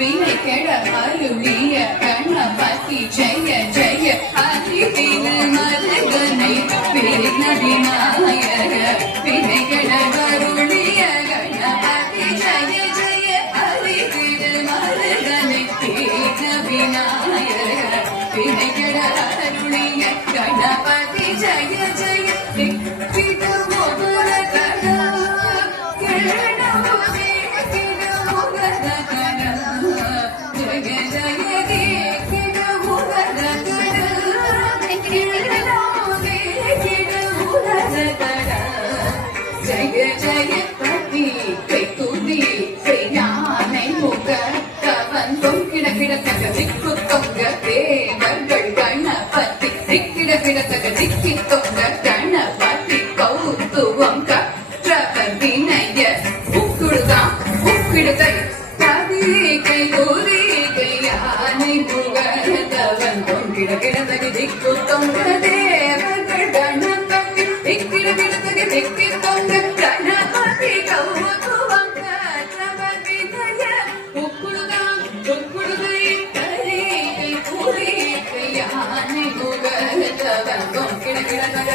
வினை கெட அருளிய கணபதி ஜெய ஜெய ஹரி திரு மருகனை விக்ன விநாயக வினை கெட அருளிய கணபதி ஜெய ஜெய ஹரி திரு மருகனை விக்ன விநாயக வினை கெட அருளிய கணபதி ஜெய ஜெய திரு ஜய ஜய பதி துதி யானை முக தவன் தொங்கிட கிடத்தக திக்கு தொங்க தேவர்கள் கணபதி திக்கிட கிடத்தக திக்கி தொங்க கணபதி கௌத்துவம் கற்றவர் வினய உக்குடுதான் உக்கிடுதை கதிகை உரிகை யானை முக தவன் தொங்கிட கிடத்தக திக்கு தொங்க தேவர்கள் கணபதி திக்கிட கிடத்தக திக்கி தொங்க கணபதி கௌத்துவம் கற்றவர் வினய உக்குடுதான் உக்குடுதை கதிகை உரிகை யானை முக தவன் தொங்கிட கிடத்தக